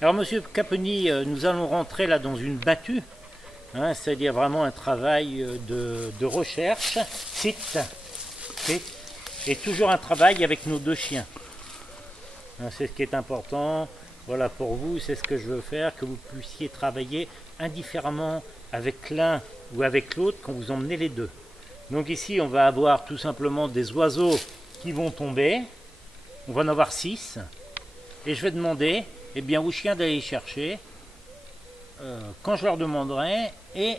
Alors Monsieur Caponi, nous allons rentrer là dans une battue, hein, c'est-à-dire vraiment un travail de recherche, sit, et toujours un travail avec nos deux chiens. Hein, c'est ce qui est important, voilà pour vous, c'est ce que je veux faire, que vous puissiez travailler indifféremment avec l'un ou avec l'autre quand vous emmenez les deux. Donc ici on va avoir tout simplement des oiseaux qui vont tomber, on va en avoir 6, et je vais demander eh bien, aux chiens d'aller chercher quand je leur demanderai et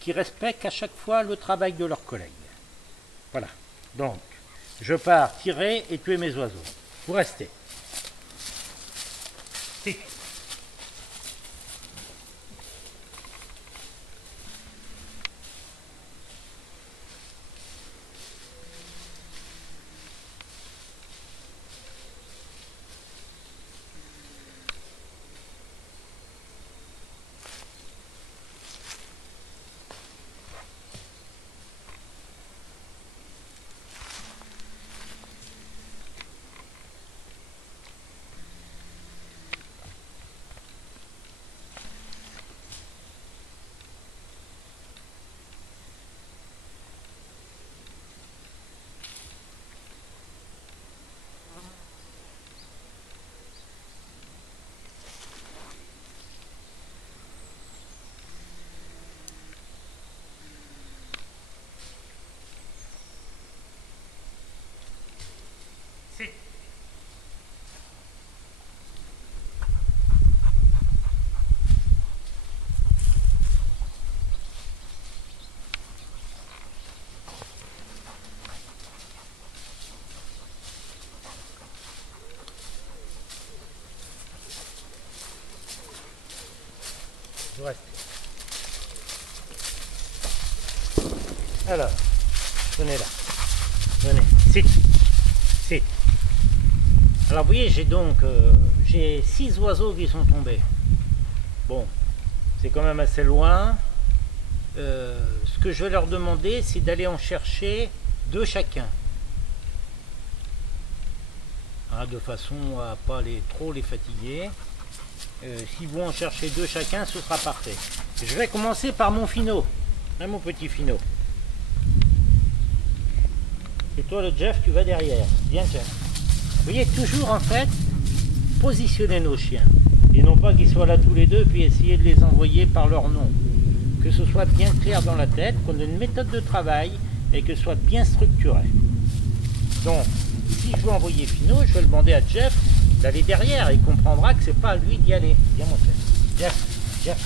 qui respectent à chaque fois le travail de leurs collègues. Voilà. Donc, je pars tirer et tuer mes oiseaux. Vous restez. Si. Si. Vous restez. Alors, venez là. Venez. Sit. Sit. Alors vous voyez, j'ai 6 oiseaux qui sont tombés. Bon, c'est quand même assez loin. Ce que je vais leur demander, c'est d'aller en chercher 2 chacun. Hein, de façon à pas trop les fatiguer. S'ils vont en chercher 2 chacun, ce sera parfait. Je vais commencer par mon finot, hein, mon petit finot. Et toi le Jeff, tu vas derrière. Bien Jeff. Vous voyez, toujours en fait, positionner nos chiens. Et non pas qu'ils soient là tous les deux, puis essayer de les envoyer par leur nom. Que ce soit bien clair dans la tête, qu'on ait une méthode de travail et que ce soit bien structuré. Donc, si je veux envoyer Finot, je vais demander à Jeff d'aller derrière. Il comprendra que c'est pas à lui d'y aller. Viens mon Jeff. Jeff.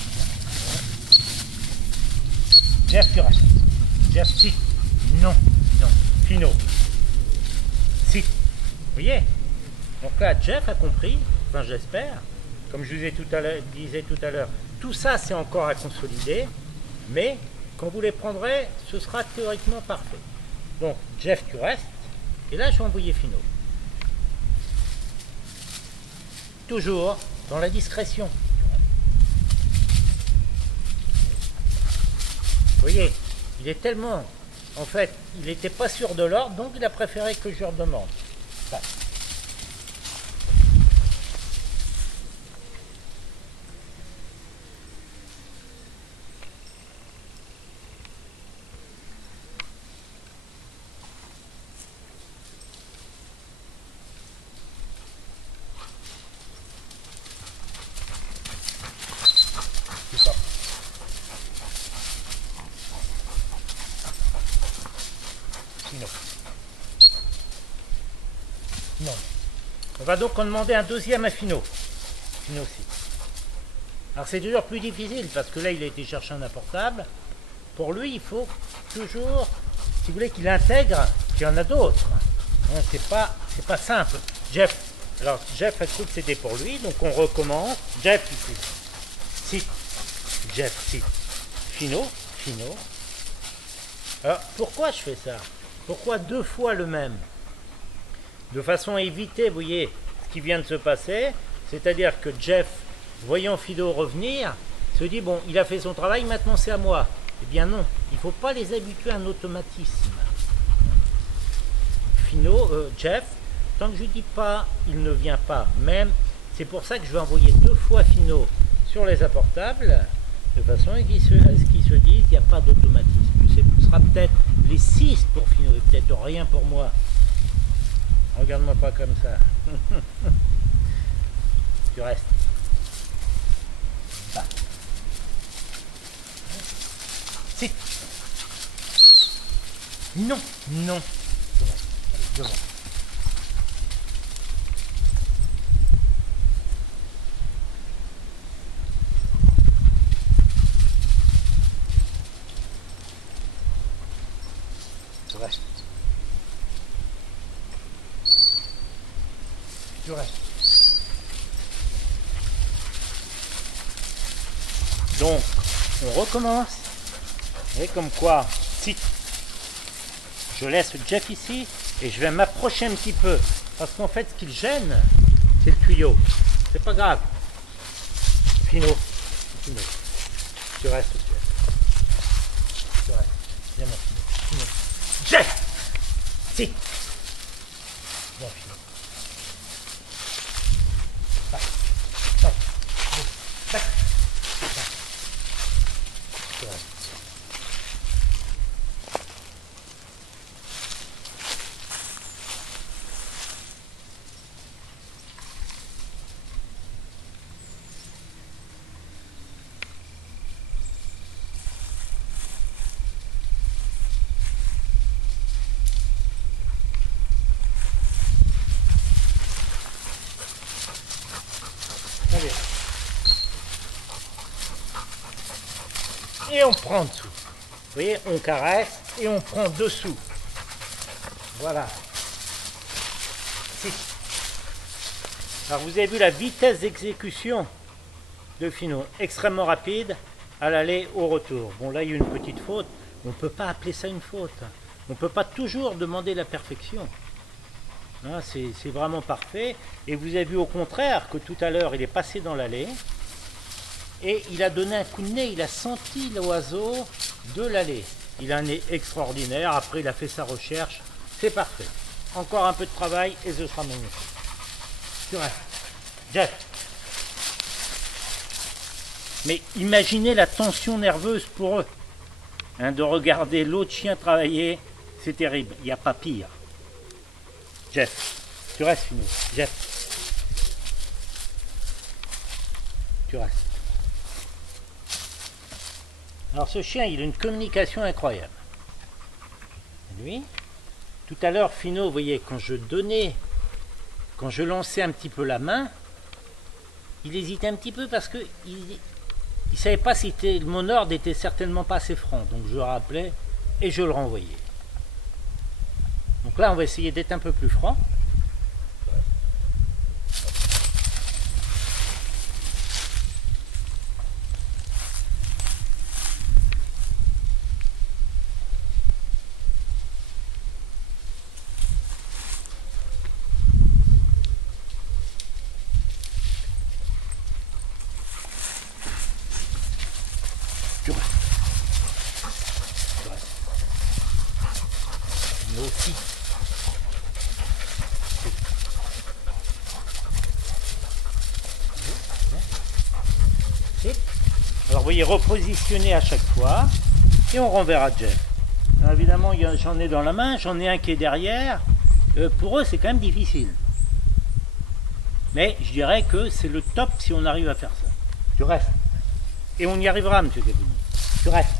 Jeff, tu restes. Jeff, si. Non. Finot. Si. Vous voyez? Donc là, Jeff a compris, enfin j'espère, comme je vous disais tout à l'heure, tout ça c'est encore à consolider, mais quand vous les prendrez, ce sera théoriquement parfait. Donc Jeff, tu restes, et là je vais envoyer Finot. Toujours dans la discrétion. Vous voyez, il est tellement, en fait, il n'était pas sûr de l'ordre, donc il a préféré que je leur demande. Voilà. Non. On va donc en demander un deuxième à Finot. Finot aussi. Alors c'est toujours plus difficile parce que là il a été chercher un apportable. Pour lui il faut toujours, si vous voulez qu'il intègre qu'il y en a d'autres. Hein, c'est pas simple. Jeff. Alors Jeff a cru que c'était pour lui, donc on recommence. Jeff ici. Sit. Jeff, sit. Finot. Alors pourquoi je fais ça? Pourquoi 2 fois le même? De façon à éviter, vous voyez, ce qui vient de se passer, c'est-à-dire que Jeff, voyant Finot revenir, se dit, bon, il a fait son travail, maintenant c'est à moi. Eh bien non, il ne faut pas les habituer à un automatisme. Jeff, tant que je ne dis pas, il ne vient pas, même C'est pour ça que je vais envoyer 2 fois Finot sur les apportables, de façon à ce qu'ils se disent qu'il n'y a pas d'automatisme. Ce sera peut-être les 6 pour Finot et peut-être rien pour moi. Regarde-moi pas comme ça. Tu restes. Bah. C'est... Non, non. Allez, devant. Tu restes. Tu restes. Donc, on recommence. Et comme quoi, si je laisse Jeff ici et je vais m'approcher un petit peu. Parce qu'en fait, ce qui le gêne, c'est le tuyau. C'est pas grave. Finot. Finot. Tu restes, Jeff. Tu restes. Viens, mon Finot. Finot. Jeff! Si! Bon, Finot. Tac. Tac. Tac. Tac. Tu restes. Allez. Et on prend dessous. Vous voyez, on caresse et on prend dessous. Voilà. Si. Alors vous avez vu la vitesse d'exécution de Finot, extrêmement rapide à l'aller au retour. Bon là il y a une petite faute, on ne peut pas appeler ça une faute. On ne peut pas toujours demander la perfection. Hein, c'est vraiment parfait. Et vous avez vu au contraire que tout à l'heure il est passé dans l'allée et il a donné un coup de nez, il a senti l'oiseau de l'allée. Il a un nez extraordinaire, après il a fait sa recherche, c'est parfait. Encore un peu de travail et ce sera magnifique. Tu restes. Jeff. Mais imaginez la tension nerveuse pour eux. Hein, de regarder l'autre chien travailler, c'est terrible, il n'y a pas pire. Jeff, tu restes Finot. Jeff. Tu restes. Alors ce chien, il a une communication incroyable. Lui, tout à l'heure, Finot, vous voyez, quand je lançais un petit peu la main, il hésitait un petit peu parce que il savait pas si mon ordre était certainement pas assez franc. Donc je le rappelais et je le renvoyais. Donc là, on va essayer d'être un peu plus franc. Tu restes. Tu restes. Nous aussi. Alors vous voyez, repositionner à chaque fois et on renverra Jeff. Alors, évidemment, j'en ai dans la main, j'en ai un qui est derrière. Pour eux, c'est quand même difficile. Mais je dirais que c'est le top si on arrive à faire ça. Tu restes. Et on y arrivera, M. Capini. Tu restes.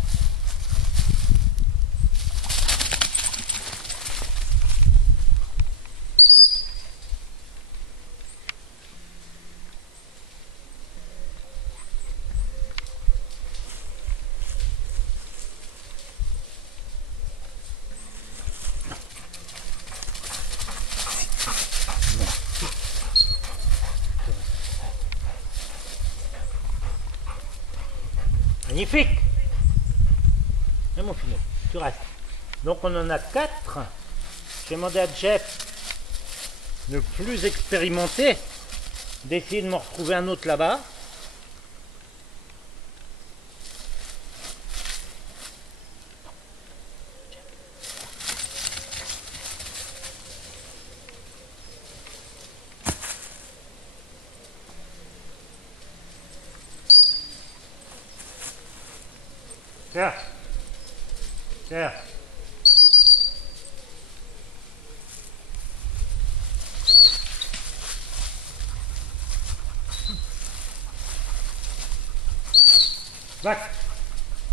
Magnifique. Et mon Finot, tu restes. Donc on en a 4. J'ai demandé à Jeff, le plus expérimenté, d'essayer de m'en retrouver un autre là-bas. Tiens. Tiens. Back.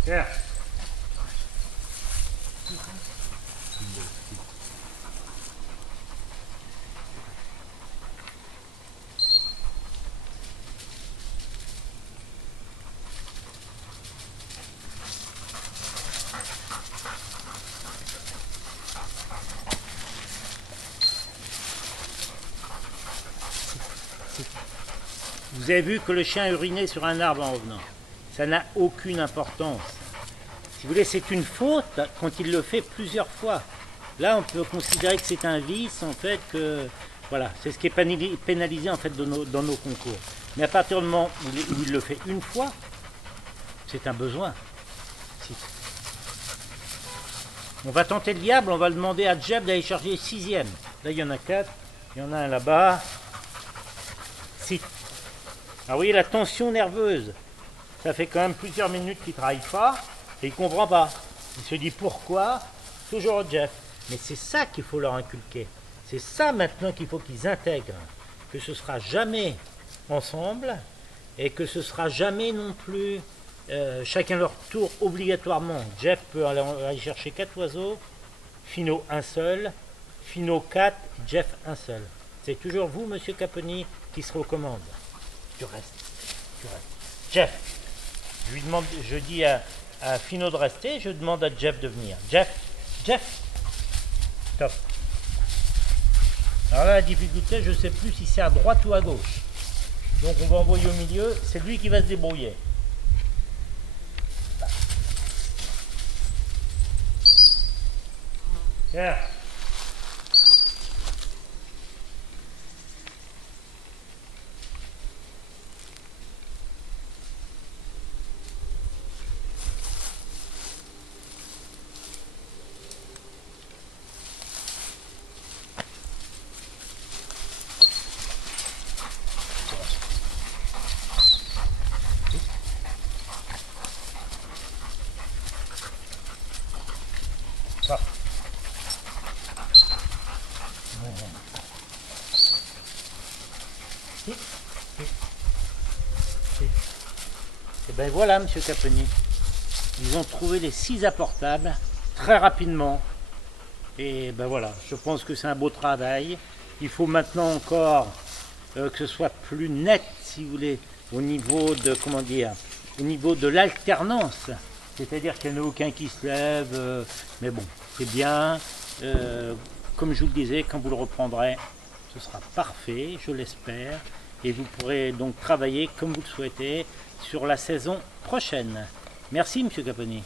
Tiens. Vous avez vu que le chien a uriné sur un arbre en revenant. Ça n'a aucune importance. Si vous voulez, c'est une faute quand il le fait plusieurs fois. Là, on peut considérer que c'est un vice, en fait, que voilà, c'est ce qui est pénalisé en fait dans nos concours. Mais à partir du moment où il le fait une fois, c'est un besoin. Si. On va tenter le diable, on va demander à Jeff d'aller chercher 6e. Là, il y en a 4, il y en a un là-bas. Si. Ah oui, la tension nerveuse. Ça fait quand même plusieurs minutes qu'il ne travaille pas et il ne comprend pas. Il se dit pourquoi, toujours Jeff. Mais c'est ça qu'il faut leur inculquer. C'est ça maintenant qu'il faut qu'ils intègrent. Que ce ne sera jamais ensemble et que ce ne sera jamais non plus chacun leur tour obligatoirement. Jeff peut aller chercher 4 oiseaux, Finot un seul, Finot 4, Jeff un seul. C'est toujours vous, monsieur Caponi, qui se recommande. Tu restes. Jeff, je dis à Finot de rester, je demande à Jeff de venir. Jeff, top. Alors là, la difficulté, je ne sais plus si c'est à droite ou à gauche. Donc on va envoyer au milieu, c'est lui qui va se débrouiller. Tiens. Et bien voilà, monsieur Caponi, ils ont trouvé les 6 apportables très rapidement. Et ben voilà, je pense que c'est un beau travail. Il faut maintenant encore que ce soit plus net, si vous voulez, au niveau de, comment dire, au niveau de l'alternance. C'est-à-dire qu'il n'y en a aucun qui se lève, mais bon, c'est bien. Comme je vous le disais, quand vous le reprendrez, ce sera parfait, je l'espère. Et vous pourrez donc travailler comme vous le souhaitez sur la saison prochaine. Merci, monsieur Caponi.